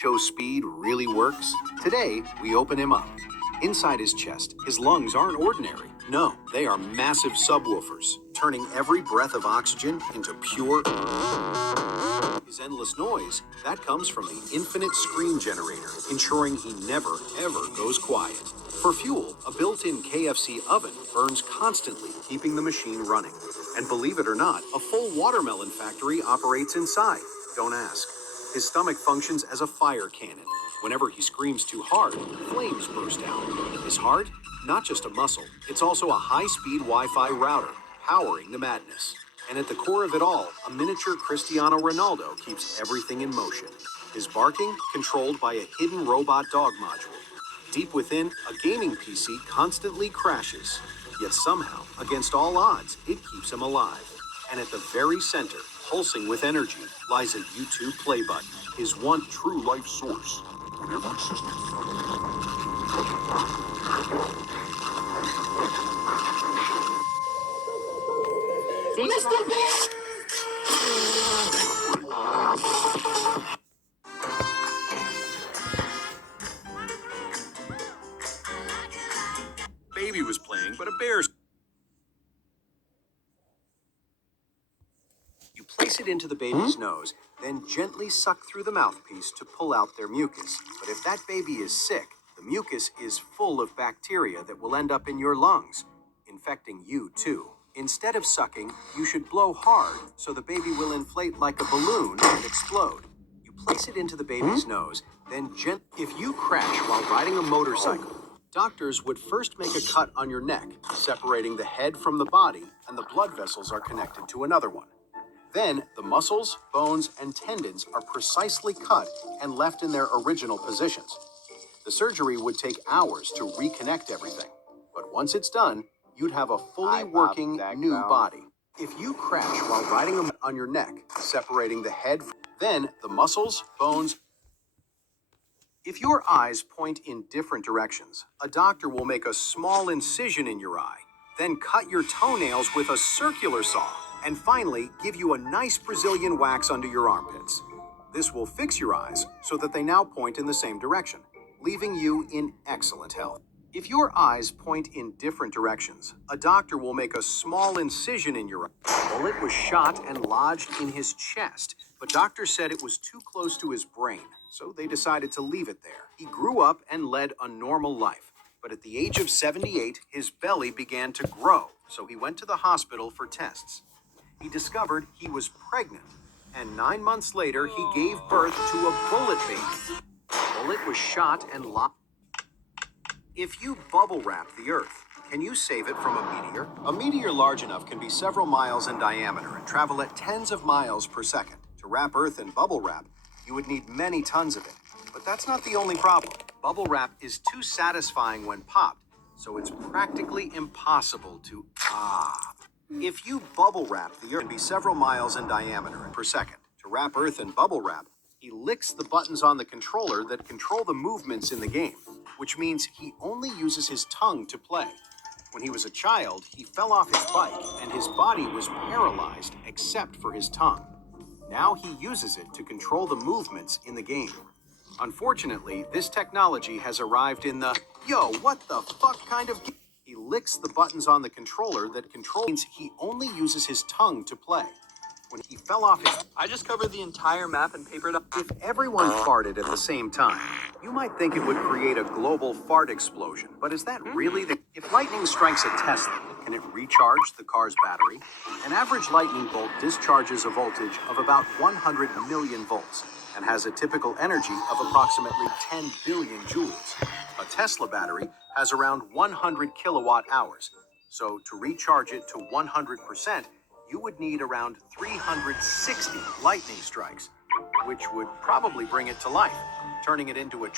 Show speed really works? Today, we open him up. Inside his chest, his lungs aren't ordinary. No, they are massive subwoofers, turning every breath of oxygen into pure. His endless noise, that comes from the infinite scream generator, ensuring he never, ever goes quiet. For fuel, a built-in KFC oven burns constantly, keeping the machine running. And believe it or not, a full watermelon factory operates inside. Don't ask. His stomach functions as a fire cannon. Whenever he screams too hard, flames burst out. His heart? Not just a muscle, it's also a high-speed Wi-Fi router, powering the madness. And at the core of it all, a miniature Cristiano Ronaldo keeps everything in motion. His barking controlled by a hidden robot dog module. Deep within, a gaming PC constantly crashes. Yet somehow, against all odds, it keeps him alive. And at the very center, pulsing with energy, lies a YouTube play button, his one true life source. Baby was playing, but a bear. You place it into the baby's nose, then gently suck through the mouthpiece to pull out their mucus. But if that baby is sick, the mucus is full of bacteria that will end up in your lungs, infecting you too. Instead of sucking, you should blow hard so the baby will inflate like a balloon and explode. You place it into the baby's nose, then If you crash while riding a motorcycle, doctors would first make a cut on your neck, separating the head from the body, and the blood vessels are connected to another one. Then, the muscles, bones, and tendons are precisely cut and left in their original positions. The surgery would take hours to reconnect everything, but once it's done, you'd have a fully working new body. If you crash while riding on your neck, separating the head, then the muscles, bones. If your eyes point in different directions, a doctor will make a small incision in your eye, then cut your toenails with a circular saw, and finally give you a nice Brazilian wax under your armpits. This will fix your eyes so that they now point in the same direction, leaving you in excellent health. If your eyes point in different directions, a doctor will make a small incision in your eye. The bullet was shot and lodged in his chest, but doctors said it was too close to his brain, so they decided to leave it there. He grew up and led a normal life, but at the age of 78, his belly began to grow, so he went to the hospital for tests. He discovered he was pregnant, and 9 months later, he gave birth to a bullet baby. The bullet was shot and locked. If you bubble wrap the Earth, can you save it from a meteor? A meteor large enough can be several miles in diameter and travel at tens of miles per second. To wrap Earth in bubble wrap, you would need many tons of it. But that's not the only problem. Bubble wrap is too satisfying when popped, so it's practically impossible to If you bubble wrap the Earth, can be several miles in diameter per second. To wrap Earth in bubble wrap, he licks the buttons on the controller that control the movements in the game, which means he only uses his tongue to play. When he was a child, he fell off his bike and his body was paralyzed except for his tongue. Now he uses it to control the movements in the game. Unfortunately, this technology has arrived in the what the fuck kind of game? He licks the buttons on the controller that means he only uses his tongue to play. When he fell off his... I just covered the entire map and papered up. If everyone farted at the same time, you might think it would create a global fart explosion. But is that really the... If lightning strikes a Tesla, can it recharge the car's battery? An average lightning bolt discharges a voltage of about 100 million volts and has a typical energy of approximately 10 billion joules. A Tesla battery has around 100 kilowatt hours. So to recharge it to 100%, you would need around 360 lightning strikes, which would probably bring it to life, turning it into a